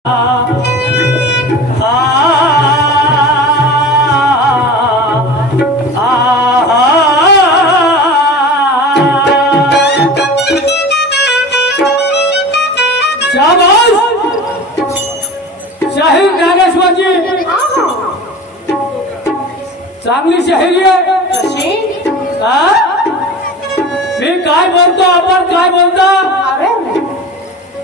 शाहीर ज्ञानेश्वरजी चांगली शाहिरी आहे। मी काय बोलतो आपण काय बोलता?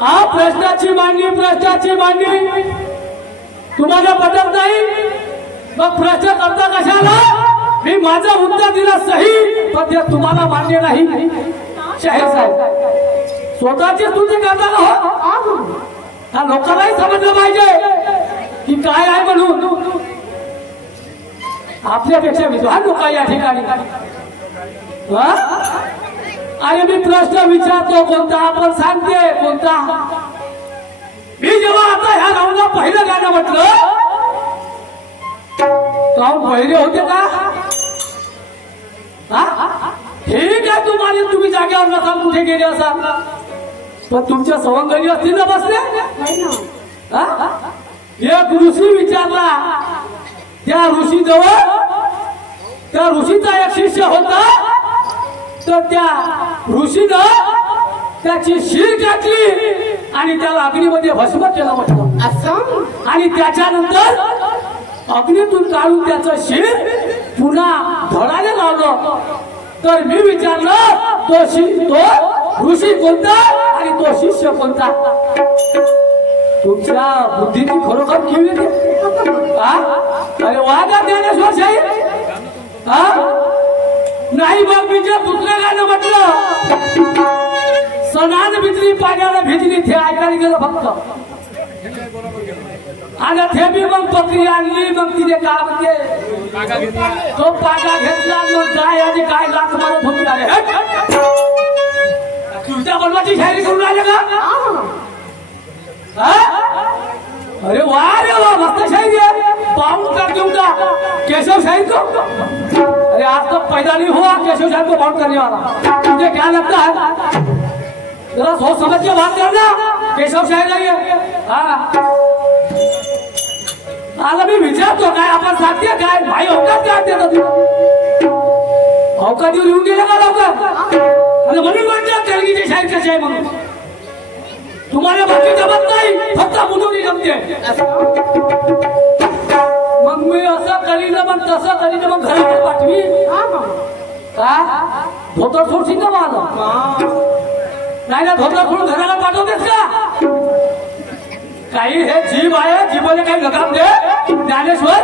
हा प्रश्नाची मांडणी तुम्हाला पटत नाही मग प्रश्न करता कशाला? मी माझा उत्तर दिला सही पण ते तुम्हाला मान्य नाही। शाहीर साहेब स्वतःची स्तुती करताना हो हा लोकांनाही समजलं पाहिजे की काय आहे म्हणून। आपल्यापेक्षा विद्वान लोक या ठिकाणी अरे मी प्रश्न विचारतो कोणता आपण सांगते कोणता। मी जेव्हा आता ह्या राऊंडला पहिलं गाणं म्हटलं राऊंड पहिले होते का? ठीक आहे तुम्ही जागेवर नसाल कुठे गेले असाल पण तुमच्या सवंगडी असतील ना बसले। एक ऋषी विचारला त्या ऋषीचा एक शिष्य होता तर त्या ऋषीनं त्याची शीर घातली आणि त्याला अग्नीमध्ये भस्म केलं म्हटलं असं। आणि त्याच्यानंतर अग्नीतून काढून त्याचं शीर पुन्हा धडायला लावलं। तर मी विचारलं तो ऋषी कोणता आणि तो शिष्य कोणता? तुमच्या बुद्धीची खरोखर किव येते। अरे वागा ज्ञानेश्वर शाहीर नाही मग मी जे दुसरं गाणं म्हटलं सणान भिजली पाण्याला भिजली ते ऐकायला गेलं फक्त आणि ते बी मग पत्री आणली मग तिने काय म्हणते तो पागा घेतला मग काय आणि काय लाच मारत होती। अरे तुझ्या बनवाची शायरी करून राहिले का? अरे वा रे वा मस्त शायरी आहे। बाउंड कर दूंगा केशव शाहीर को। अरे आज तो पैदा नहीं हुआ केशव शाहीर को बाउंड करने वाला। तुझे क्या लगता है? जरा सोच समझ के बात करना। केशव शाहीर नहीं है। आला मी विचारतो काय आपण सांगते काय भाई अवकाश काय देतो तू? अवकाश येऊन गेले का लवकर? आणि म्हणून म्हटलं तेलगीचे शाहीर कसे आहे म्हणून तुम्हाला बाकी जमत नाही फक्त मुलुरी जमते। मग मी असं करीन मग तसं करीन मग घराकडे पाठवी का? धोतर सोडशील का मला? नाही ना धोतर सोडून घराला पाठवतेस का? काही हे जीभ आहे जीभला काही लगाम दे ज्ञानेश्वर।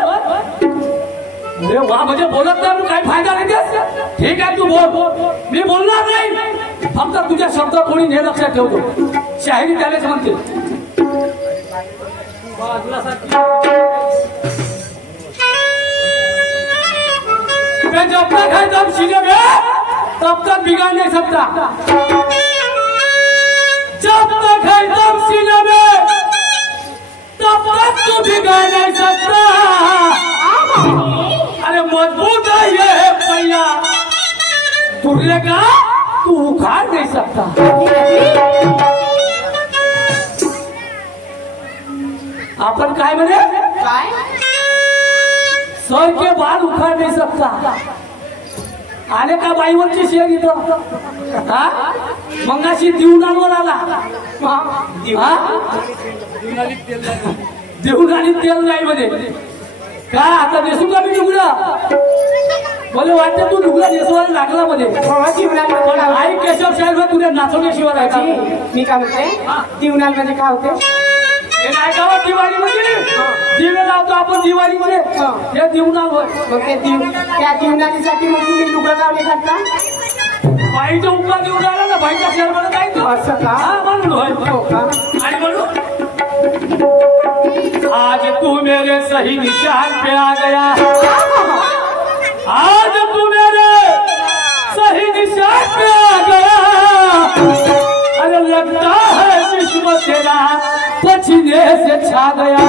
अरे वा म्हणजे बोलत नाही काही फायदा नाही देस। ठीक आहे तू बोल मी बोलणार नाही फक्त तुझ्या शब्द कोणी हे लक्षात ठेवतो। शाहिरी त्यालाच म्हणते मैं जब तक है दम सीने में तब तक बिगाड़ नहीं सकता। जब तक है दम सीने में तब तक तू बिगाड़ नहीं सकता। अरे मजबूत है ये पहिया तुरलेगा तू उखाड़ नहीं सकता। अपन काय म्हणे काय सर के बाल उखाड़ नहीं सकता। आले का बाईवरची शेर इथं मंगाशी दिवणांवर आला देऊन तेल नाही म्हणे काय आता नेसू का मी डुगडं? बोले वाटते तू डुगडा नेसवायला लागला म्हणे। आई केशव शाहीर तुझ्या नाचवण्याशिवाय राहायची। मी काय म्हणते दिवनाल मध्ये काय होते? हे नाही का दिवाळीमध्ये दिवे लावतो आपण दिवाळीमध्ये हे दिवनाल होय। मग त्या दिवनालीसाठी मग तुम्ही लुगडं लावले घालता? बाईच्या उपमा देऊन आला ना बाईच्या शेअरमध्ये काय तू असं का? म्हणून होय आणि म्हणून आज तू मेरे सही निशान पे आ गया। आज तू मेरे सही निशान पे आ गया। अरे लगता है विश्व तेरा पसीने से छा गया।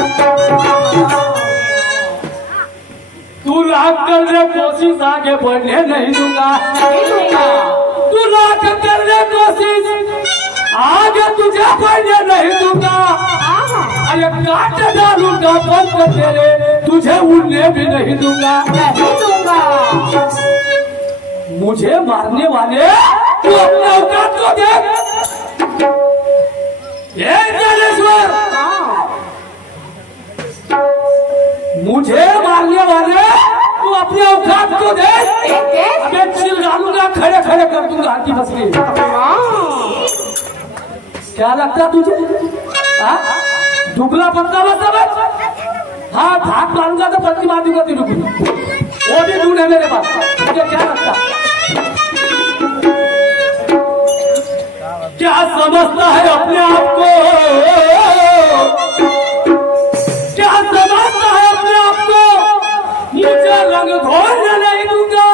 तू लाख कर ले कोशिश आगे बढ़ने नहीं दूंगा। तू लाख कर ले कोशिश आगे तुझे बढ़ने नहीं दूंगा। अरे काट डालूंगा पंख तेरे, तुझे उड़ने भी नहीं दूंगा। मुझे मारने वाले तू अपने औकात को देख। ज्ञानेश्वर, मुझे मारने वाले तू अपने औकात को देख। अबे चिल डालूंगा, खड़े खड़े कर दूंगा हाथी फसली। क्या लगता तुझे? दुबला पतला मत समझ। हाँ, धाक मारूंगा तो पत्नी मार दूंगा तेरे को। वो भी दूर है मेरे पास। मुझे क्या लगता? क्या समझता है अपने आप को? क्या समझता है अपने आप को? मुझे रंग घोलने नहीं दूंगा।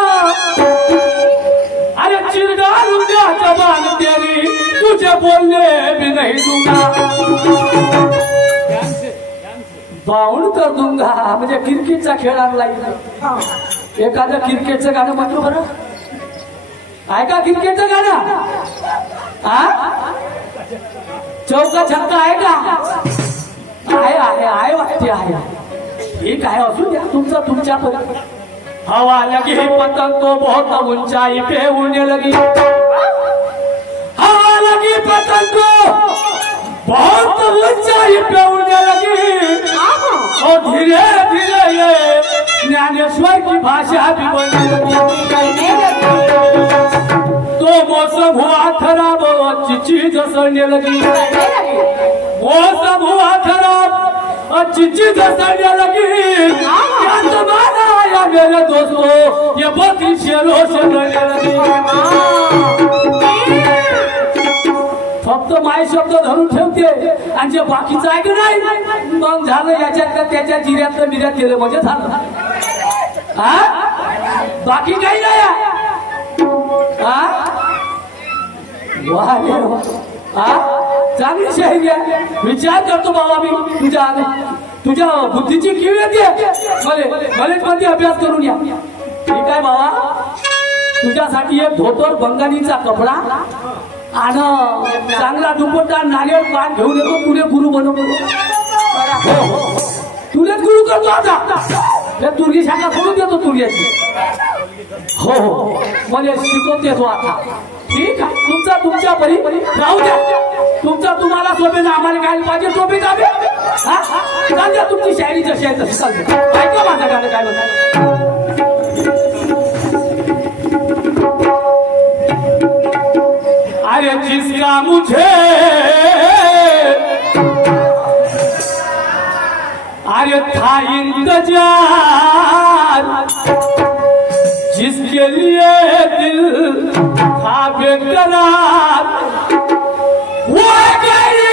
अरे चिर डालूंगा जबान तेरी, तुझे बोलने भी नहीं दूंगा। बाउंड कर दूंगा। म्हणजे क्रिकेटचा खेळ आणला एखादं क्रिकेटचं गाणं म्हटलं बरं. ऐका क्रिकेटचं गाणं. हा, चौका छक्का आहे का? आहे आहे आहे वाटते आहे. ठीक आहे, असू द्या तुमचं तुमच्या पर्यंत. हवा लगी पतंग तो बहुत ऊंचाई पे उड़ने लगी. हवा लगी पतंग को बहुत ऊंचाई पे उड़ने लगी. और धीरे धीरे ये ज्ञानेश्वर की भाषा भी बोलने लगी. तो मौसम हुआ खराब और अच्छी चीज सड़ने लगी. मौसम हुआ खराब, अच्छी चीज सड़ने लगी. क्या जमाना आया मेरे दोस्तों, ये बकरी शेरों से लड़ने लगी. फक्त माय शब्द धरून ठेवते आणि जे बाकीचं आहे की नाही मग झालं याच्यात त्याच्या जिऱ्यातलं मिऱ्यात गेलं म्हणजे झालं. हा, बाकी काही नाही. हा, चांगली शाहिरी आहे. विचार करतो बाबा मी तुझ्या बुद्धीची किव येते. मलेच मध्ये अभ्यास करून या. ठीक आहे बाबा, तुझ्यासाठी एक धोतर बंगालीचा कपडा आणि चांगला दुपट्टा नारियल पान घेऊन येतो. तुले गुरु बनवतो. तुलेच गुरु करतो. आता तुर्गी शाखा सोडून देतो तुर्याची. हो हो, मला शिकवते तो आता. ठीक आहे, तुमचा तुमच्या परी राहू द्या. तुमचा तुम्हाला शोभेना, आम्हाला काय पाहिजे शोभे जावे. हा, चाल द्या तुमची शायरी जशी आहे तशी चालते. ऐका माझं गाणं काय म्हणतात. अरे जिसका मुझे अरे था इंतजार, जिसके लिए दिल था बेकरार, वो आ गई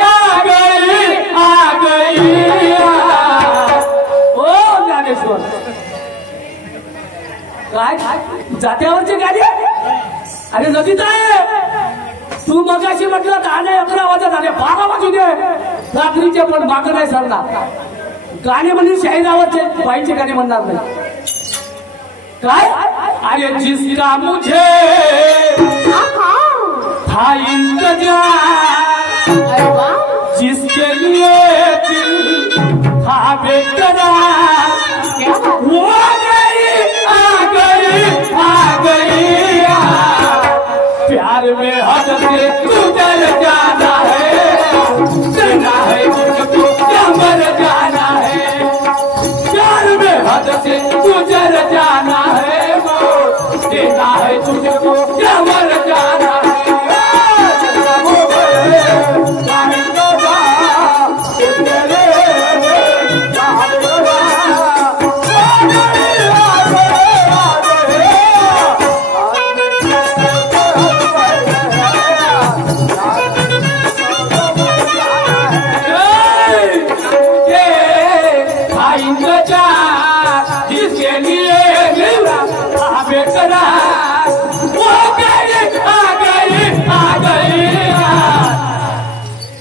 आ गई आ गई. ओ ज्ञानेश्वर, काय जात्यावरचे गाडी? अरे नदीत आहे. तू मगाशी म्हटलं 10-11 वाजत आले, 12 वाजू दे रात्रीचे, पण मागं नाही सरणार. गाणे म्हणजे शाहिरावरचे, बाईचे गाणे म्हणणार नाही. काय? अरे जिसका मुझे था इंतजार, जिसके लिए दिल था बेकरार, वो आ गई आ गई आ गई. प्यार में हद से गुजर जाना है, देना है मुझको क्या मर जाना है. प्यार में हद से गुजर जाना है, देना है तुझको क्या मर जाना है.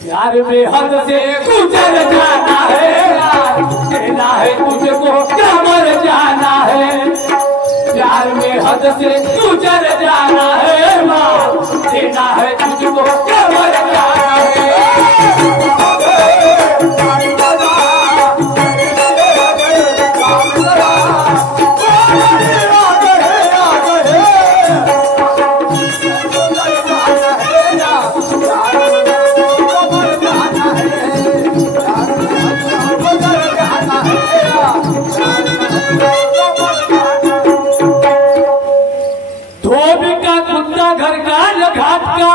प्यार में हद से गुजर जाना है, देना है तुझको क्या मर जाना है. प्यार में हद से गुजर जाना है, देना है तुझको क्या मर जाना है. का,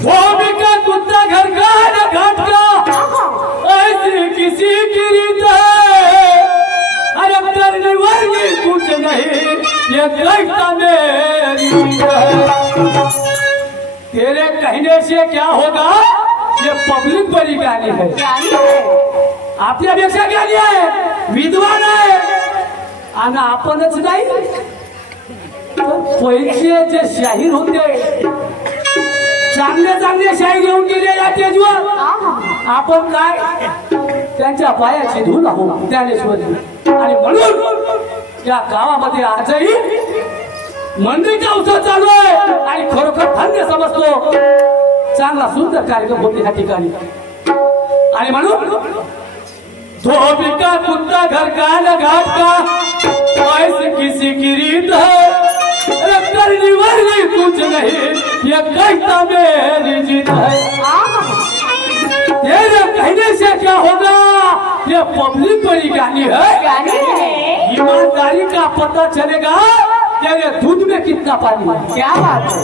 वो भी का कुत्ता घर का न घाट का, ऐसी किसी की रीत है, अरे करने वाली कुछ नहीं, ये कहता मेरी रीत है। तेरे कहने से क्या होगा, ये पब्लिक बड़ी ज्ञानी है। आपली अपेक्षा ज्ञानी आहे, विद्वान आहे, आणि आपणच नाही। पैसे जे शाहीर होते, चांगले चांगले शाहीर येऊन गेले या स्टेजवर, आपण काय त्यांच्या पायाची धूल आहोत ज्ञानेश्वरी। आणि म्हणून या गावामध्ये आजही मंदिरचा उत्सव चालू आहे आणि खरोखर धन्य समजतो, चांगला सुंदर कार्यक्रम होते या ठिकाणी। आणि म्हणून धोबी का कुत्ता घर का न घाट का, ऐसे किसी की रीत है, करने वाली कुछ नहीं, ये कहता मेरी जीत है। तेरे कहने से क्या होगा, ये पब्लिक बड़ी ज्ञानी है। ईमानदारी का पता चलेगा, तेरे दूध में कितना पानी है। क्या बात है,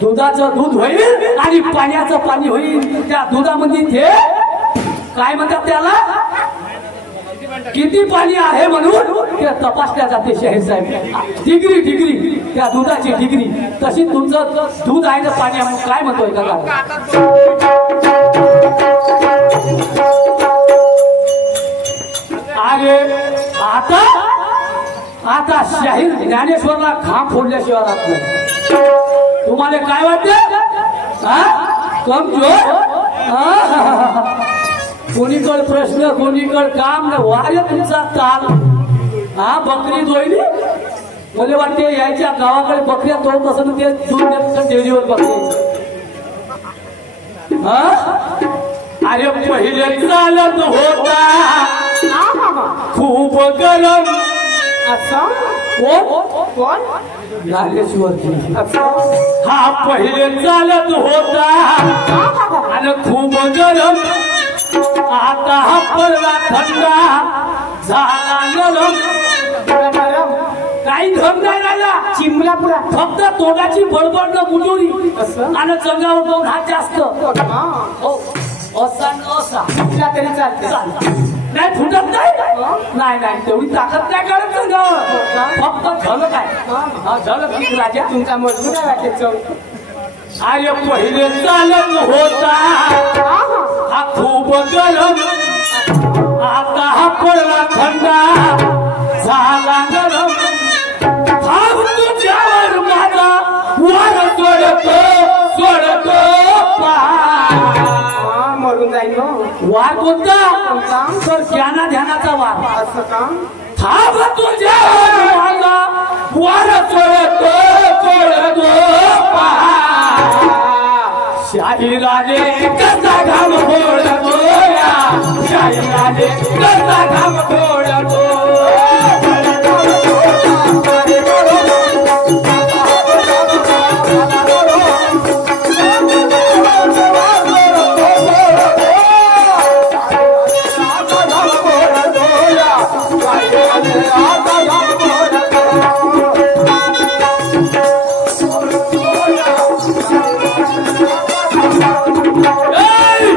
दुधाचं दूध होईल आणि पाण्याचं पाणी होईल। त्या दुधामध्ये ते काय म्हणतात त्याला, किती पाणी आहे म्हणून ते तपासल्या जाते शाहीर साहेब। डिग्री डिग्री त्या दुधाची डिग्री, तशी तुमचं दूध आहे ना पाणी म्हणून काय म्हणतोय का। अरे आता आता शाहीर ज्ञानेश्वरला खांब फोडल्याशिवाय राहत नाही। तुम्हाला काय वाटतं, कमजोर, कोणीकड प्रश्न कोणीकड काम न वारे तुमचा ताल। बकरी दोयली मला वाटते यायच्या गावाकडे बकऱ्या तोडत असं ते दूध देत डेअरीवर बकरी। अरे पहिले चालत होता खूप गरम, कोण ज्ञानेश्वर। हा पहिले चालत होता आणि खूप गरम, आता हा पडला थंडा झाला नरम। काही धन नाही राहिला, चिमला पुरा फक्त तोंडाची बडबड न मुजोरी आणि चंगावर दोन हात जास्त। असा तरी चालते, नाही फुटत नाही नाही तेवढी ताकद नाही काढत चंगावर, फक्त झलक आहे। झलक राजा तुमचा मजबूत आहे वाटते। अरे पहिले चालत होता हा खूप गरम, आता हा पडला थंडा झाला गरम। थांब तुझ्यावर माझा वार सोडतो सोडतो मरून जाईल। वार कोणता, तर ज्ञाना ध्यानाचा वार। असं का, थांब तुझ्यावर माझा वार सोडतो सोडतो शाहिराने कसा घाम फोडतो या, शाहिराने कसा घाम फोडतो।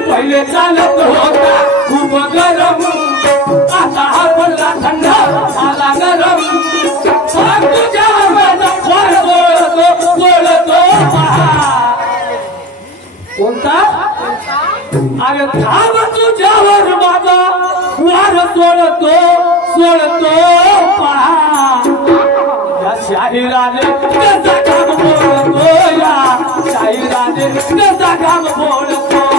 पहिले चालत होता खूप गरम, आता हा पडला थंडा झाला गरम। तुझ्यावर माझा वार सोडतो सोडतो कोणता, अरे थांब तुझ्यावर माझा वार सोडतो सोडतो या शाहिराने कसा घाम फोडतो, या शाहिराने कसा घाम फोडतो।